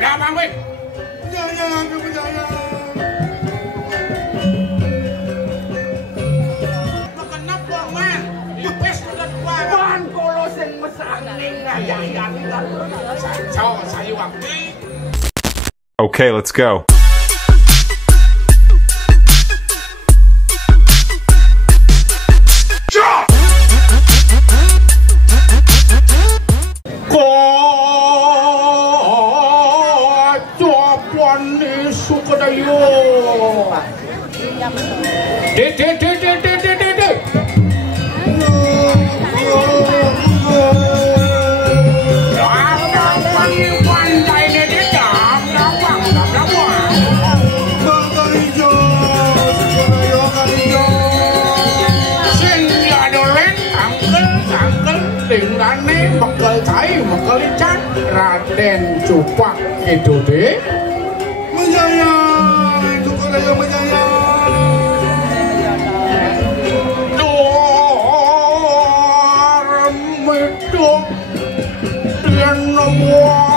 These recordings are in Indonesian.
Gap Bang Win. Jangan percaya. Kenapa man? Wis udah dua. Ban kolo sing mesraning ngayayan. Saya waktu. Okay, let's go. Raden Cupak itu deh Menyayang, Sukodaya menyayang. Dor medok yang nomor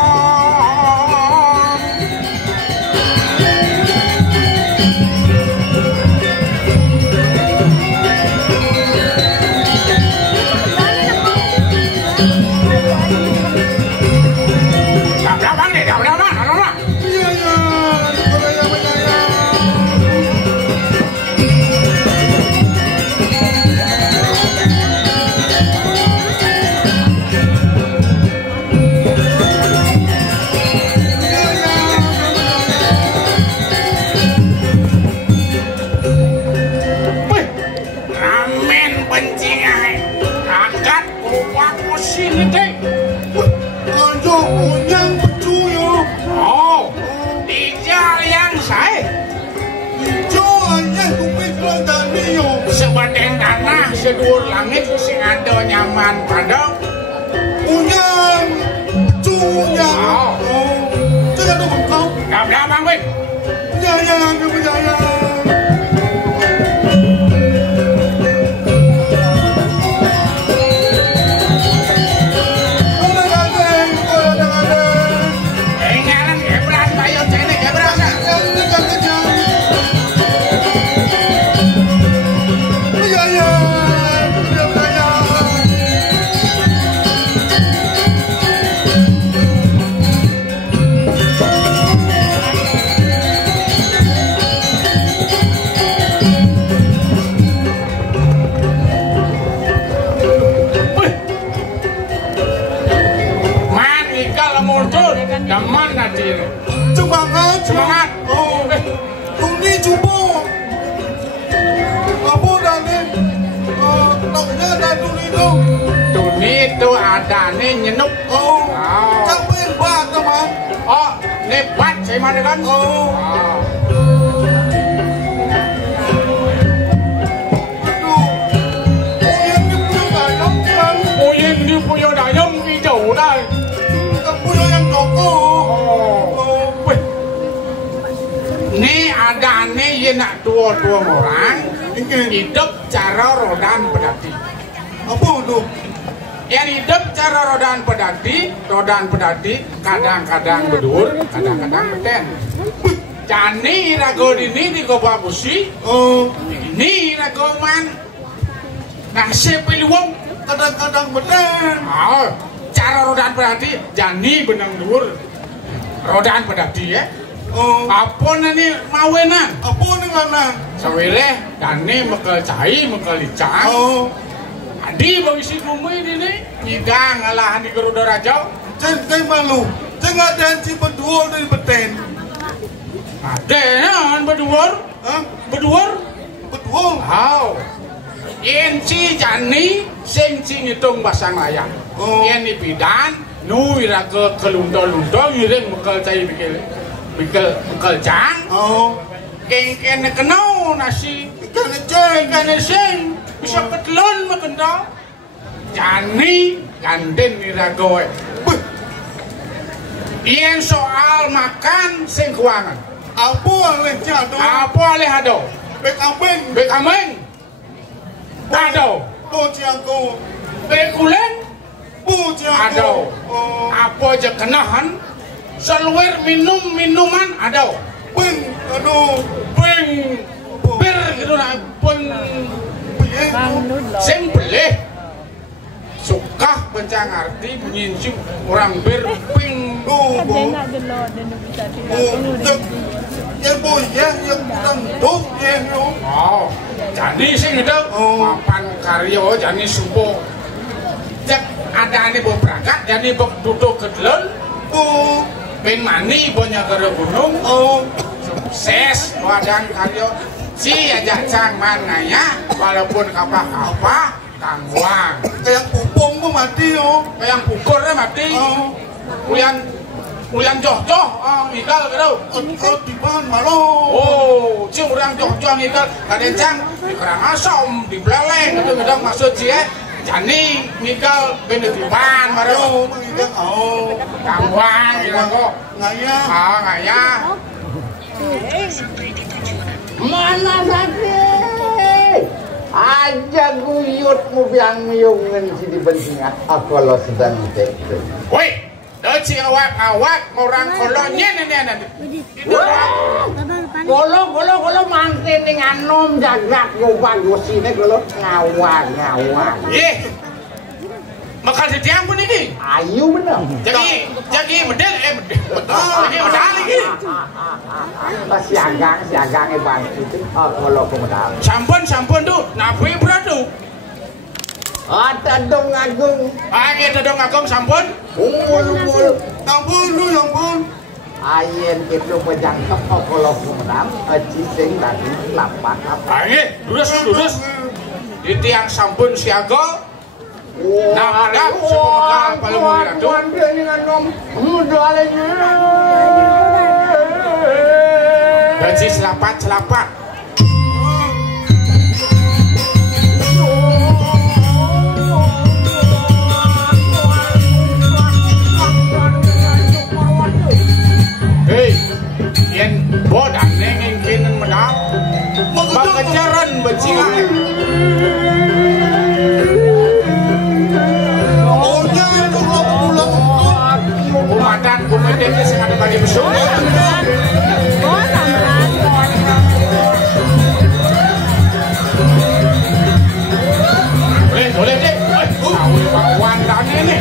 sedur langit sing ado nyaman pada Unyang, cunyang. Itu ada engkau. Gap Bang Win. Menyayang, menyayang. Daman nadir. Semangat, semangat. Oh, ini cubo. Apa dah ni? Toknya dah tuni tu. Tuni tu ada ni nyenuk. Oh, sampai bat teman. Oh, ni bat saya mana kan? Oh. Punya dayam hijau dah. Punya yang toko. Ni ada ni ye nak dua-dua orang hidup cara rodan pedati. Apa tu? Yang hidup cara rodan pedati kadang-kadang bedur, kadang-kadang beten. Jani rago ini di Goba Busi. Oh, ini rago man. Nasib peluang kadang-kadang beten. Oh, cara rodan pedati jani benang dur. Rodan pedati ya. Oh, Apa nani mawenan? apa ni mana? Sawile dani mekel cai mekel licang. Oh, Adi bagi si bumi ini nyidang ngalahan di Garuda Raja. jangan malu. Jangan ada si berdua dari beten. Ada kan berduar? Hah? Berduar? Betul. How? Yenci jani sing ngitung basang layang. Oh. Yen di bidan nu ira ke kelunto-lunto ireng mekel cai Bikel jang, Oh, keng kenau nasi, ikan ceng. ikan sing bisa ketelon makenda. Jani ganden niragoe. Ien soal makan sing keuangan. Apa oleh jatuh? Apa alih ado? Bek ambeng. Bek ameng. Ado. Bu ciangku. Bek kulen. Bu ciangku. Ado. Oh, Apa je kenahan? seluwer minuman ada. Ping, aduh, Ping bir gitu nah, ping sing beleh. Suka baca ngerti menyincim orang bir ping. oh, bo. Ya boy, ya dok ya yo. Oh, jadi sing itu papan karyo jadi supo. Cek ada ane berangkat jadi duduk kedelon. Oh, Ben mani punya ke gunung. oh, Ses wadan karyo si ajak cang mananya walaupun kapah-kapah kangwang kayak pupung kok mati yo. yang pukurnya mati Oh, ulian joh-joh ngikal gitu oh, di bahan malo. oh si orang joh-joh ngikal kadang cang di kerang asom di beleleng gitu maksud si jani ngikal benedipan baru Yo, mengikat, oh, kangwang gitu kok ngaya. ngaya Mana sakit? Aja guyutmu biang miungan si dibentingah. Aku lo sedang teknik. woi Doci awak orang kolonnya nih. Golo mantin ning anom jagat nyobang gosine golo ngawang. Makal setiang pun ini. Ayu bener. Jadi medal medal lagi. Siagang bantu itu kalau kemudian. Sampun tuh, nabi beradu. Tadong agung. Tadong agung sampun. Umul. Yang pun. Ayen itu menjangkep kalau kemudian cising tadi lapak apa. Lurus. Di tiang sampun siaga. Nah, ada semoga paling mulia tuh. Gaji selapat. Hei, yang bodoh nengin menang. Kejaran bercingan. Umatan kumedeknya sing ada bagi besok. Boleh deh. Kawan tadi nih.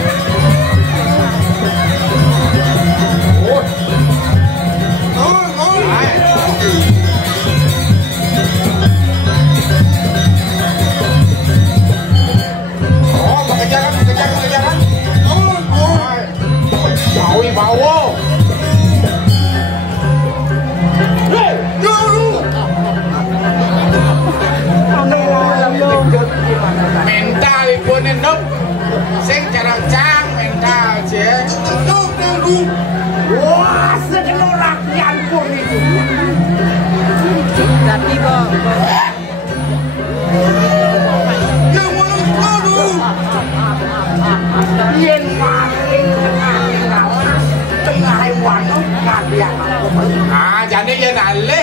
Kejaran. Jauh bawa. Mental pun endok. Sing jarang cang mental je. Wah, segenap rakyat pun itu. Tapi bang. Yen maling tengah hewan kalian. Jadi ya nale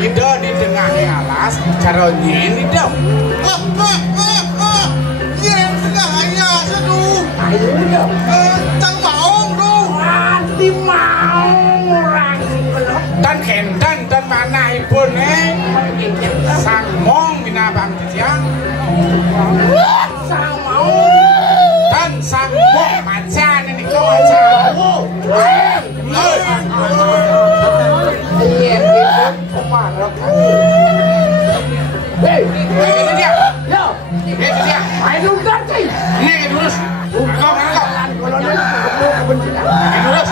itu di tengah alas caranya ini dong. Yang segaya seduh. Ayo Cang maong tuh. mati mau orang belum. Dan mana ibu nih? Sang mong binabang siang. Sang mau. Dan sang mong macan ini kau macan. Iya gitu kemana kan? Hei, Itu dia. yo, Itu dia. main luka sih. Ini lurus. Kau. Kolonel ketemu kebencian. Lurus.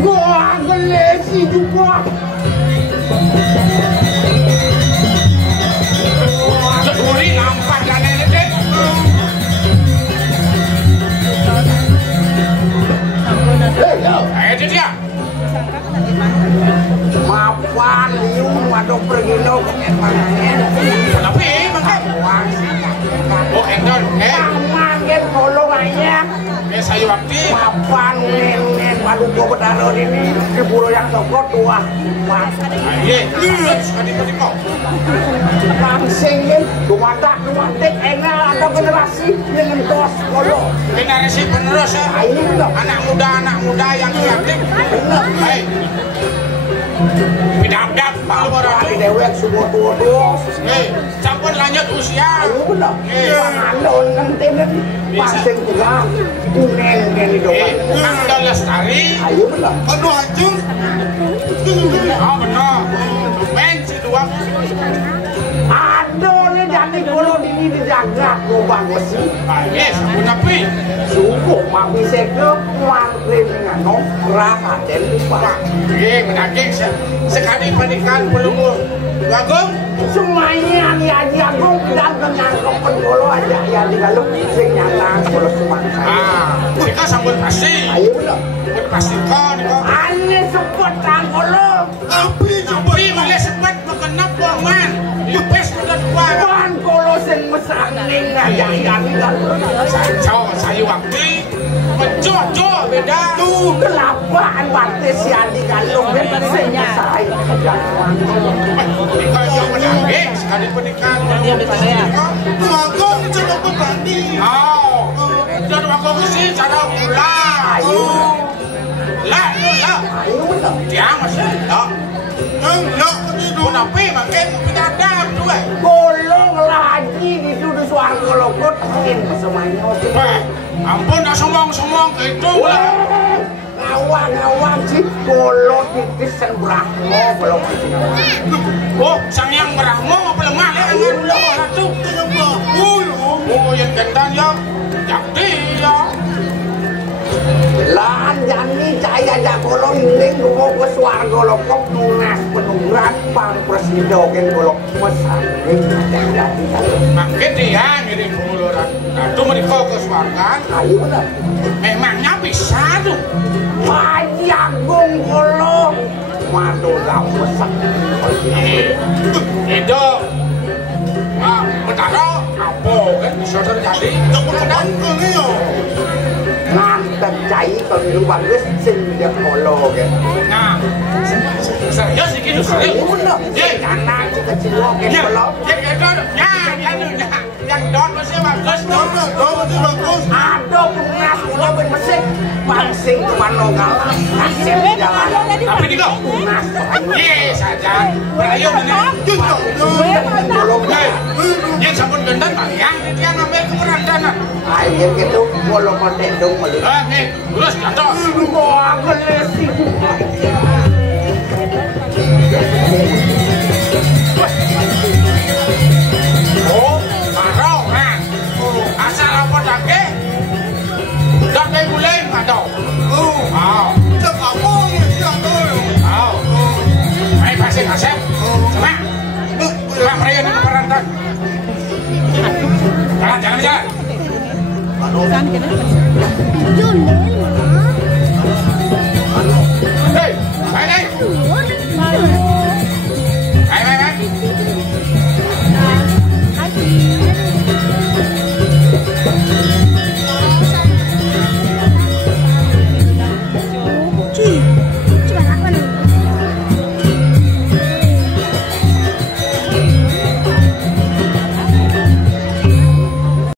Gua gelesi juga. Seduri nampak dan ini deh. Hei, yo. Itu dia. Mapan liu waduh pergi lo kemana? Tapi makanya. Oh endor. Makan kolong aja. Saya waktu. Mapan nen Aduh, gua bertaruh ini di pulau yang sokot tua. Iya, sekali kok. Langsing kan, dumatik, enak ada generasi dengan tos kolo. Generasi penerus ya. Anak muda yang kreatif. Hei, bidap-dap kalau orang Di dewek semua tua. Hei, campur lanjut usia. Ayo benar. Pangalon kan temen pasang juga. Kunen itu. Kang udah lestari. Ayo benar. Aduh hancur. Oh benar. Men si dua. Aduh nih jadi kalau ini dijaga kok bagus sih. Yes, tapi Suku mak bisa ke mantri dengan raha dan lupa. daging sekali pernikahan belum gagung. Semuanya diajagung dan menyangkut pendolo aja ya di dalam sing nyata kalau cuma saya. Kita sambut pasti. Ayo benar. Pasti kau nih kau. Ane sepot tangkolo. Tapi malah sempat mengenap man. Lupes udah tua. Ban kolo sing mesakning aja ya di dalam. Saya waktu menjojo beda. Tuh kelapaan batis ya di dalam ben sing saya. Yang menangis sekali pernikahan. Aku coba bertani. Oh, jadi aku sih cara pula. Lah. Ayo benar. Dia masih lah. Enggak begitu. Tapi makin bidadab juga. Golong lagi di sudut suara kolokot mungkin semuanya. Ampun, dah somong itu lah. Ngawang sih kolot titis dan Brahmo belum. Oh, sang yang Brahmo belum ada kan? Satu. Oh, yang gendang ya. Jadi ya. Lan jani caya jakolo iling gua ke suara kolokot nunas penungguran pang presidogen kolok mesangin jadi Makin dia ngirim penguluran. Itu mereka ke suargan. ayo benar. Memangnya bisa tuh. Pajagung kolo madu gak mesak. Itu. Betara apa kan bisa terjadi. Jangan kali ya. Nganten cai kalau lu bagus sing dia kolo kan. Nah, serius sih gitu serius. Ayo benar. Ye, Anak kecil kan ya, kolo. yang don masih bagus tuh. Masih bagus. Ada punas kula ben mesin pangsing mano galang kasih jalan. Tapi di kau. Punas Ye, saja. Ayo benar. kolo. Ye, sampun gendang yang dia ngambil keberadanan. Ayo gitu kolo konten dong melu. Nih, lurus jatuh. Wah, gelesi. Oh, marau kan. Asal apa dake? Dake gulai atau? Oh. Cak apa yang dia tahu? Oh. Ayo pasti kasih. Sama. Sama mereka nak perantan. Jangan jalan. Jangan